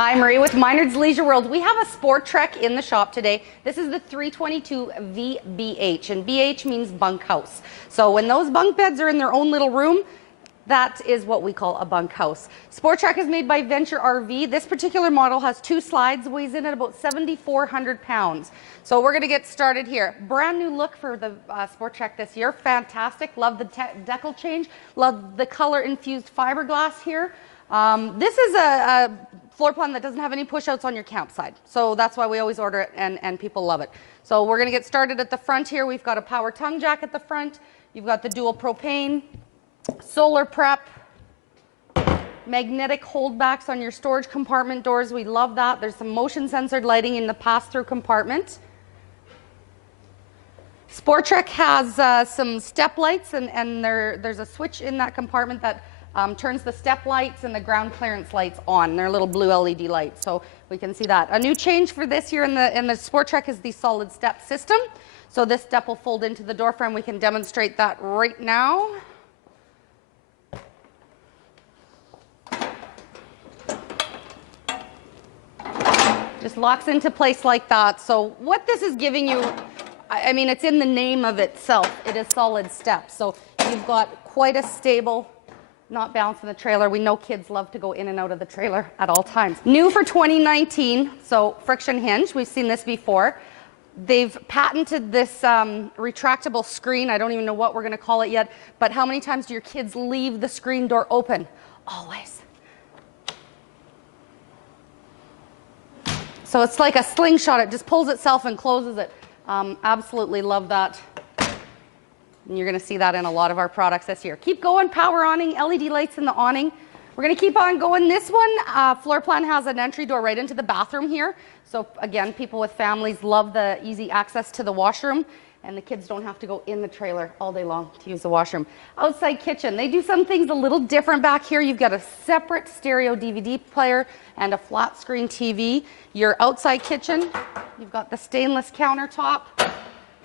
Hi, Marie with Minard's Leisure World. We have a Sport Trek in the shop today. This is the 322 VBH, and BH means bunkhouse. So when those bunk beds are in their own little room, that is what we call a bunkhouse. Sport Trek is made by Venture RV. This particular model has 2 slides, weighs in at about 7,400 pounds. So we're going to get started here. Brand new look for the Sport Trek this year. Fantastic. Love the decal change. Love the color infused fiberglass here. This is a floor plan that doesn't have any push-outs on your campsite. So that's why we always order it, and people love it. So we're going to get started at the front here. We've got a power tongue jack at the front. You've got the dual propane, solar prep, magnetic holdbacks on your storage compartment doors. We love that. There's some motion censored lighting in the pass-through compartment. Sport Trek has some step lights, and there's a switch in that compartment that turns the step lights and the ground clearance lights on. They're little blue LED lights, so we can see that. A new change for this year in the Sport Trek is the solid step system. So this step will fold into the door frame. We can demonstrate that right now. Just locks into place like that. So what this is giving you, I mean, it's in the name of itself. It is solid step. So you've got quite a stable, not bouncing the trailer. We know kids love to go in and out of the trailer at all times. New for 2019, so friction hinge. We've seen this before. They've patented this retractable screen. I don't even know what we're going to call it yet, but how many times do your kids leave the screen door open? Always. So it's like a slingshot. It just pulls itself and closes it. Absolutely love that. And you're going to see that in a lot of our products this year. Keep going, power awning, LED lights in the awning. We're going to keep on going. This one, floor plan has an entry door right into the bathroom here. So again, people with families love the easy access to the washroom, and the kids don't have to go in the trailer all day long to use the washroom. Outside kitchen, they do some things a little different back here. You've got a separate stereo DVD player and a flat screen TV. Your outside kitchen, you've got the stainless countertop,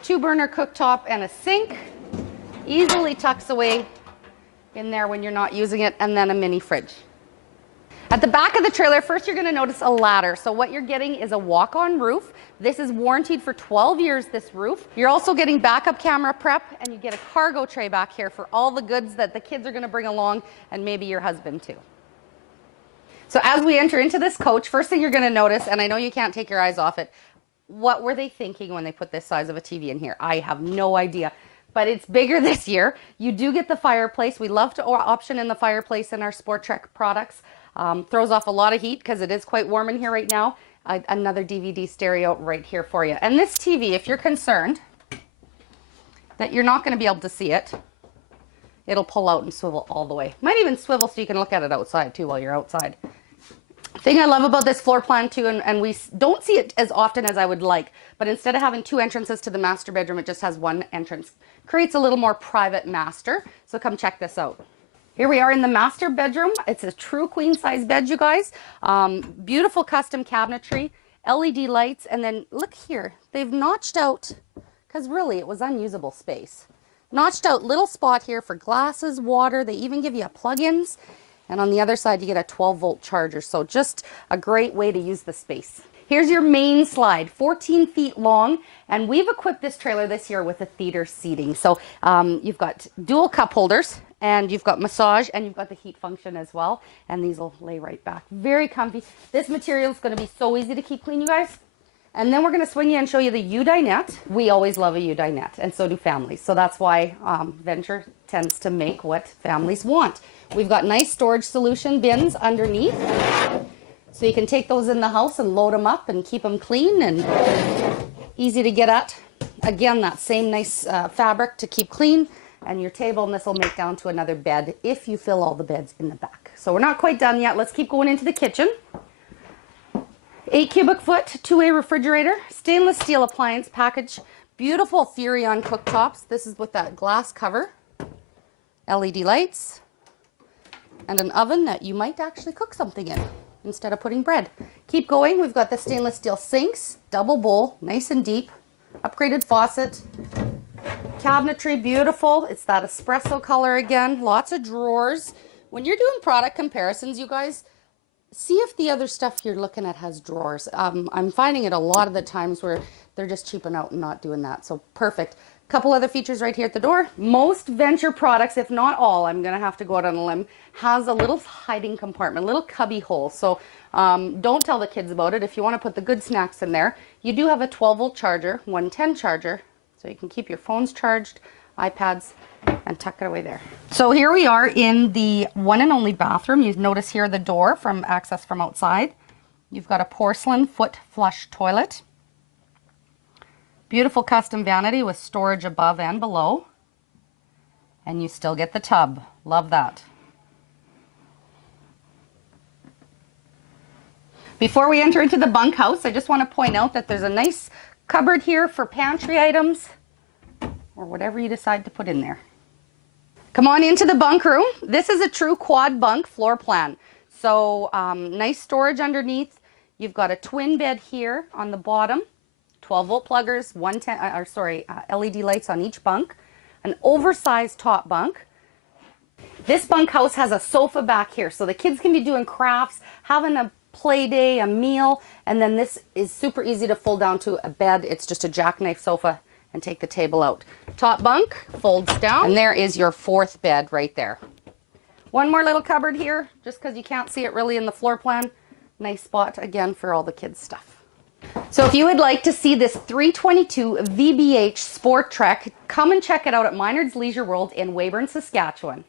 2-burner cooktop, and a sink. Easily tucks away in there when you're not using it, and then a mini fridge. At the back of the trailer, first you're going to notice a ladder. So what you're getting is a walk-on roof. This is warranted for 12 years, this roof. You're also getting backup camera prep, and you get a cargo tray back here for all the goods that the kids are going to bring along, and maybe your husband too. So as we enter into this coach, first thing you're going to notice, and I know you can't take your eyes off it, what were they thinking when they put this size of a TV in here? I have no idea. But it's bigger this year. You do get the fireplace. We love to option in the fireplace in our Sport Trek products. Throws off a lot of heat because it is quite warm in here right now. Another DVD stereo right here for you. And this TV, if you're concerned that you're not going to be able to see it, it'll pull out and swivel all the way. Might even swivel so you can look at it outside too while you're outside. Thing I love about this floor plan too, and we don't see it as often as I would like, but instead of having 2 entrances to the master bedroom, it just has 1 entrance. Creates a little more private master. So come check this out. Here we are in the master bedroom. It's a true queen size bed, you guys. Beautiful custom cabinetry, LED lights, and then look here. They've notched out, because really it was unusable space. Notched out little spot here for glasses, water. They even give you a plug-ins. And on the other side, you get a 12-volt charger. So just a great way to use the space. Here's your main slide, 14 feet long. And we've equipped this trailer this year with a theater seating. So you've got dual cup holders, and you've got massage, and you've got the heat function as well. And these will lay right back. Very comfy. This material is going to be so easy to keep clean, you guys. And then we're going to swing you and show you the U-dinette. We always love a U-dinette, and so do families. So that's why Venture tends to make what families want. We've got nice storage solution bins underneath. So you can take those in the house and load them up and keep them clean and easy to get at. Again, that same nice fabric to keep clean. And your table, and this will make down to another bed if you fill all the beds in the back. So we're not quite done yet. Let's keep going into the kitchen. 8 cubic foot, 2-way refrigerator, stainless steel appliance package, beautiful Furrion cooktops. This is with that glass cover, LED lights, and an oven that you might actually cook something in instead of putting bread. Keep going. We've got the stainless steel sinks, double bowl, nice and deep, upgraded faucet, cabinetry, beautiful. It's that espresso color again, lots of drawers. When you're doing product comparisons, you guys, see if the other stuff you're looking at has drawers. I'm finding it a lot of the times where they're just cheaping out and not doing that. So perfect. Couple other features right here at the door. Most Venture products, if not all, I'm gonna have to go out on a limb, has a little hiding compartment, a little cubby hole. So don't tell the kids about it. If you want to put the good snacks in there, you do have a 12-volt charger, 110 charger, so you can keep your phones charged, iPads, and tuck it away there. So here we are in the one and only bathroom. You notice here the door from access from outside. You've got a porcelain foot flush toilet. Beautiful custom vanity with storage above and below. And you still get the tub. Love that. Before we enter into the bunkhouse, I just want to point out that there's a nice cupboard here for pantry items or whatever you decide to put in there. Come on into the bunk room. This is a true quad bunk floor plan. So nice storage underneath. You've got a twin bed here on the bottom, 12-volt pluggers, LED lights on each bunk, an oversized top bunk. This bunkhouse has a sofa back here, so the kids can be doing crafts, having a play day, a meal, and then this is super easy to fold down to a bed. It's just a jackknife sofa and take the table out. Top bunk folds down, and there is your fourth bed right there. One more little cupboard here, just because you can't see it really in the floor plan. Nice spot again for all the kids' stuff. So if you would like to see this 322 VBH Sport Trek, come and check it out at Minard's Leisure World in Weyburn, Saskatchewan.